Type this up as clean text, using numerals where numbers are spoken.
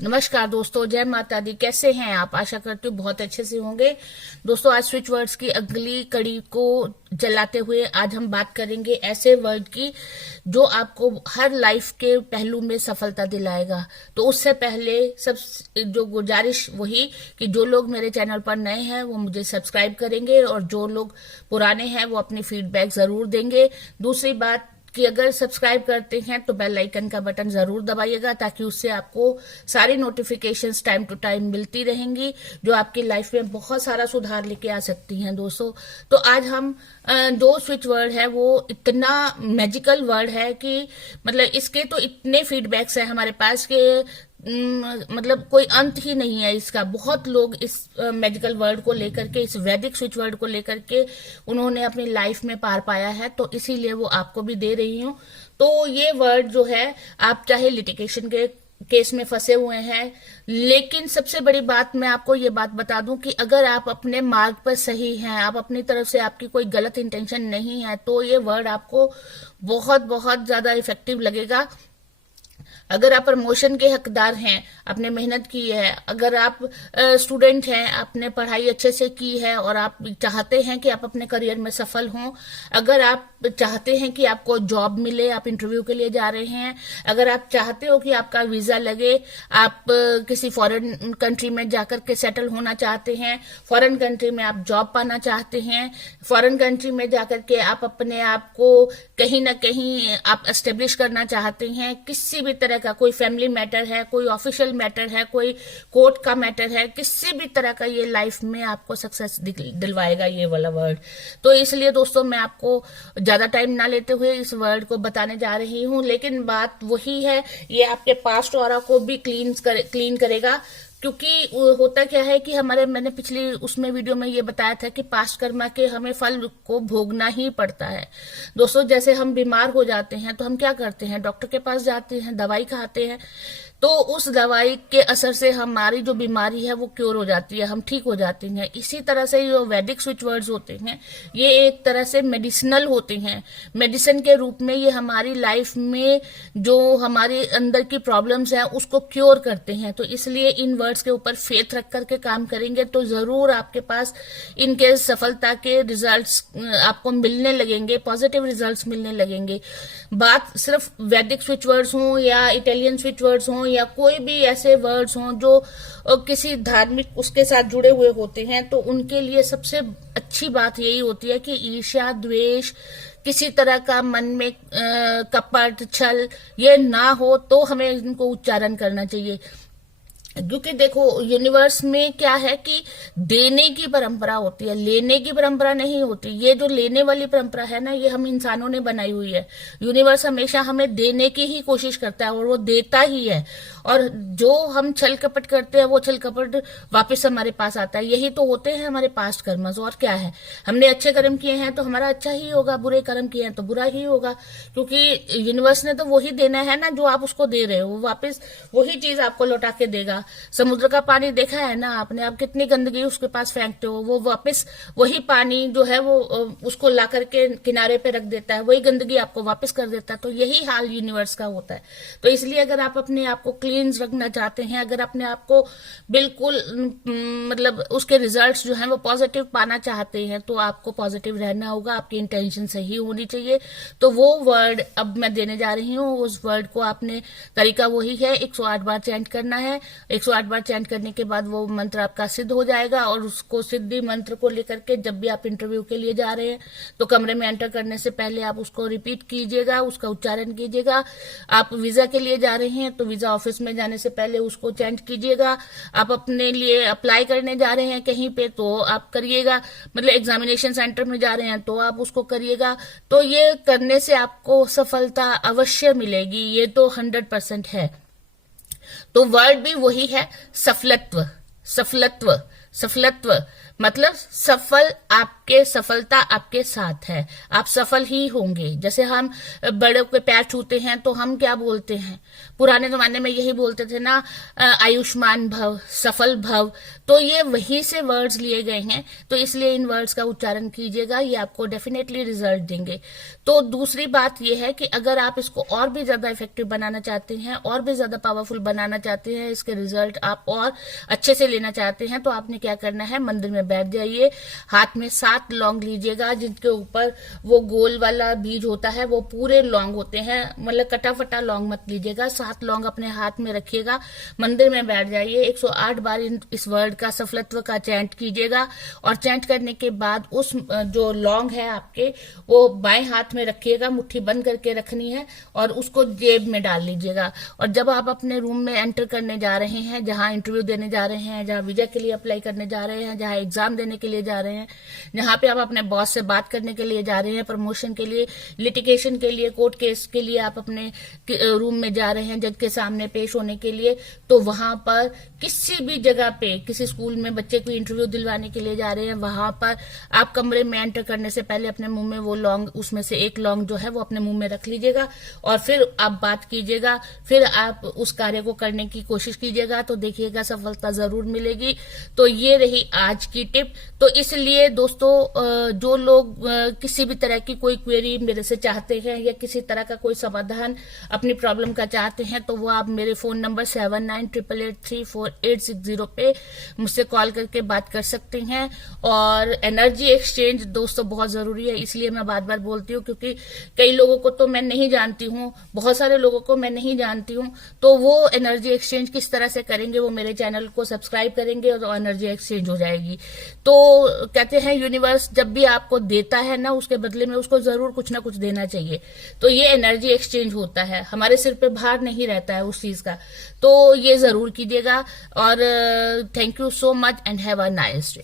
नमस्कार दोस्तों, जय माता दी। कैसे हैं आप? आशा करती हूँ बहुत अच्छे से होंगे। दोस्तों, आज स्विच वर्ड्स की अगली कड़ी को चलाते हुए आज हम बात करेंगे ऐसे वर्ड की जो आपको हर लाइफ के पहलू में सफलता दिलाएगा। तो उससे पहले सब जो गुजारिश वही कि जो लोग मेरे चैनल पर नए हैं वो मुझे सब्सक्राइब करेंगे और जो लोग पुराने हैं वो अपनी फीडबैक जरूर देंगे। दूसरी बात कि अगर सब्सक्राइब करते हैं तो बेल आइकन का बटन जरूर दबाइएगा ताकि उससे आपको सारी नोटिफिकेशंस टाइम टू टाइम मिलती रहेंगी जो आपकी लाइफ में बहुत सारा सुधार लेके आ सकती हैं दोस्तों। तो आज हम जो स्विच वर्ड है वो इतना मैजिकल वर्ड है कि मतलब इसके तो इतने फीडबैक्स हैं हमारे पास के मतलब कोई अंत ही नहीं है इसका। बहुत लोग इस मैजिकल वर्ड को लेकर के, इस वैदिक स्विच वर्ड को लेकर के उन्होंने अपनी लाइफ में पार पाया है, तो इसीलिए वो आपको भी दे रही हूँ। तो ये वर्ड जो है, आप चाहे लिटिगेशन के केस में फंसे हुए हैं, लेकिन सबसे बड़ी बात मैं आपको ये बात बता दूं कि अगर आप अपने मार्ग पर सही हैं, आप अपनी तरफ से आपकी कोई गलत इंटेंशन नहीं है, तो ये वर्ड आपको बहुत बहुत ज्यादा इफेक्टिव लगेगा। अगर आप प्रमोशन के हकदार हैं, आपने मेहनत की है, अगर आप स्टूडेंट हैं, आपने पढ़ाई अच्छे से की है और आप चाहते हैं कि आप अपने करियर में सफल हों, अगर आप चाहते हैं कि आपको जॉब मिले, आप इंटरव्यू के लिए जा रहे हैं, अगर आप चाहते हो कि आपका वीजा लगे, आप किसी फॉरेन कंट्री में जाकर के सेटल होना चाहते हैं, फॉरेन कंट्री में आप जॉब पाना चाहते हैं, फॉरेन कंट्री में जाकर के आप अपने आप को कहीं ना कहीं आप एस्टेब्लिश करना चाहते हैं, किसी भी तरह का, कोई फैमिली मैटर है, कोई ऑफिशियल मैटर है, कोई कोर्ट का मैटर है, किसी भी तरह का ये लाइफ में आपको सक्सेस दिलवाएगा ये वाला वर्ड। तो इसलिए दोस्तों मैं आपको ज्यादा टाइम ना लेते हुए इस वर्ड को बताने जा रही हूँ, लेकिन बात वही है, ये आपके पास्ट ऑरा को भी क्लीन करेगा। क्योंकि होता क्या है कि मैंने पिछली उसमें वीडियो में ये बताया था कि पास्ट कर्मा के हमें फल को भोगना ही पड़ता है दोस्तों। जैसे हम बीमार हो जाते हैं तो हम क्या करते हैं, डॉक्टर के पास जाते हैं, दवाई खाते हैं, तो उस दवाई के असर से हमारी जो बीमारी है वो क्योर हो जाती है, हम ठीक हो जाते हैं। इसी तरह से जो वैदिक स्विच वर्ड्स होते हैं ये एक तरह से मेडिसिनल होते हैं, मेडिसिन के रूप में ये हमारी लाइफ में जो हमारे अंदर की प्रॉब्लम्स हैं उसको क्योर करते हैं। तो इसलिए इन वर्ड्स के ऊपर फेथ रख करके काम करेंगे तो जरूर आपके पास इनके सफलता के रिजल्ट्स आपको मिलने लगेंगे, पॉजिटिव रिजल्ट्स मिलने लगेंगे। बात सिर्फ वैदिक स्विच वर्ड्स हों या इटालियन स्विच वर्ड्स हों या कोई भी ऐसे वर्ड्स हों जो किसी धार्मिक उसके साथ जुड़े हुए होते हैं, तो उनके लिए सबसे अच्छी बात यही होती है कि ईर्ष्या, द्वेष, किसी तरह का मन में कपट, छल ये ना हो, तो हमें इनको उच्चारण करना चाहिए। क्योंकि देखो यूनिवर्स में क्या है कि देने की परंपरा होती है, लेने की परंपरा नहीं होती। ये जो लेने वाली परंपरा है ना, ये हम इंसानों ने बनाई हुई है। यूनिवर्स हमेशा हमें देने की ही कोशिश करता है और वो देता ही है, और जो हम छल कपट करते हैं वो छल कपट वापस हमारे पास आता है। यही तो होते हैं हमारे पास्ट कर्मस। और क्या है, हमने अच्छे कर्म किए हैं तो हमारा अच्छा ही होगा, बुरे कर्म किए हैं तो बुरा ही होगा, क्योंकि यूनिवर्स ने तो वही देना है ना जो आप उसको दे रहे हो, वो वापस वही चीज आपको लौटा के देगा। समुद्र का पानी देखा है ना आपने, आप कितनी गंदगी उसके पास फेंकते हो, वो वापस वही पानी जो है वो उसको ला करके किनारे पे रख देता है, वही गंदगी आपको वापस कर देता है। तो यही हाल यूनिवर्स का होता है। तो इसलिए अगर आप अपने आप को क्लीन रखना चाहते हैं, अगर अपने आप को बिल्कुल मतलब उसके रिजल्ट्स जो हैं वो पॉजिटिव पाना चाहते हैं, तो आपको पॉजिटिव रहना होगा, आपकी इंटेंशन सही होनी चाहिए। तो वो वर्ड अब मैं देने जा रही हूँ, उस वर्ड को आपने, तरीका वही है, 108 बार चैंट करना है। 108 बार चैंट करने के बाद वो मंत्र आपका सिद्ध हो जाएगा, और उसको सिद्धि मंत्र को लेकर के जब भी आप इंटरव्यू के लिए जा रहे हैं तो कमरे में एंटर करने से पहले आप उसको रिपीट कीजिएगा, उसका उच्चारण कीजिएगा। आप वीजा के लिए जा रहे हैं तो वीजा ऑफिस में जाने से पहले उसको चैंट कीजिएगा। आप अपने लिए अप्लाई करने जा रहे हैं कहीं पे तो आप करिएगा, मतलब एग्जामिनेशन सेंटर में जा रहे हैं तो आप उसको करिएगा। तो ये करने से आपको सफलता अवश्य मिलेगी, ये तो 100% है। तो वर्ड भी वही है, सफलत्व। सफलत्व सफलत्व मतलब सफलता आपके साथ है, आप सफल ही होंगे। जैसे हम बड़ों के पैर छूते हैं तो हम क्या बोलते हैं, पुराने जमाने में यही बोलते थे ना, आयुष्मान भव, सफल भव। तो ये वहीं से वर्ड्स लिए गए हैं, तो इसलिए इन वर्ड्स का उच्चारण कीजिएगा, ये आपको डेफिनेटली रिजल्ट देंगे। तो दूसरी बात ये है कि अगर आप इसको और भी ज्यादा इफेक्टिव बनाना चाहते हैं, और भी ज्यादा पावरफुल बनाना चाहते हैं, इसके रिजल्ट आप और अच्छे से लेना चाहते हैं, तो आपने क्या करना है, मंदिर में बैठ जाइए, हाथ में 7 लौंग लीजिएगा, जिनके ऊपर वो गोल वाला बीज होता है, वो पूरे लौंग होते हैं, मतलब कटा फटा लौंग मत लीजिएगा, 7 लौंग अपने हाथ में रखिएगा, मंदिर में बैठ जाइए, 108 बार इस वर्ड का, सफलत्व का चैंट कीजिएगा। और चैंट करने के बाद उस जो लौंग है आपके, वो बाएं हाथ में रखिएगा, मुट्ठी बंद करके रखनी है, और उसको जेब में डाल लीजिएगा। और जब आप अपने रूम में एंटर करने जा रहे हैं, जहां इंटरव्यू देने जा रहे हैं, जहां वीजा के लिए अप्लाई करने जा रहे हैं, जहां एग्जाम देने के लिए जा रहे हैं, जहां पे आप अपने बॉस से बात करने के लिए जा रहे हैं, प्रमोशन के लिए, लिटिगेशन के लिए, कोर्ट केस के लिए आप अपने रूम में जा रहे हैं, जज के सामने पेश होने के लिए, तो वहां पर किसी भी जगह पे, किसी स्कूल में बच्चे को इंटरव्यू दिलवाने के लिए जा रहे हैं, वहां पर आप कमरे में एंटर करने से पहले अपने मुंह में वो लौंग, उसमें से एक लौंग जो है वो अपने मुंह में रख लीजिएगा, और फिर आप बात कीजिएगा, फिर आप उस कार्य को करने की कोशिश कीजिएगा, तो देखिएगा सफलता जरूर मिलेगी। तो ये रही आज की टिप। तो इसलिए दोस्तों, जो लोग किसी भी तरह की कोई क्वेरी मेरे से चाहते हैं, या किसी तरह का कोई समाधान अपनी प्रॉब्लम का चाहते हैं, तो वो आप मेरे फोन नंबर 7988834860 पे मुझसे कॉल करके बात कर सकते हैं। और एनर्जी एक्सचेंज दोस्तों बहुत जरूरी है, इसलिए मैं बार बार बोलती हूँ, क्योंकि कई लोगों को तो मैं नहीं जानती हूँ, बहुत सारे लोगों को मैं नहीं जानती हूँ, तो वो एनर्जी एक्सचेंज किस तरह से करेंगे, वो मेरे चैनल को सब्सक्राइब करेंगे और एनर्जी एक्सचेंज हो जाएगी। तो कहते हैं यूनिवर्स जब भी आपको देता है ना, उसके बदले में उसको जरूर कुछ ना कुछ देना चाहिए। तो ये एनर्जी एक्सचेंज होता है, हमारे सिर पे भार नहीं रहता है उस चीज का। तो ये जरूर कीजिएगा। और thank you so much and have a nice day.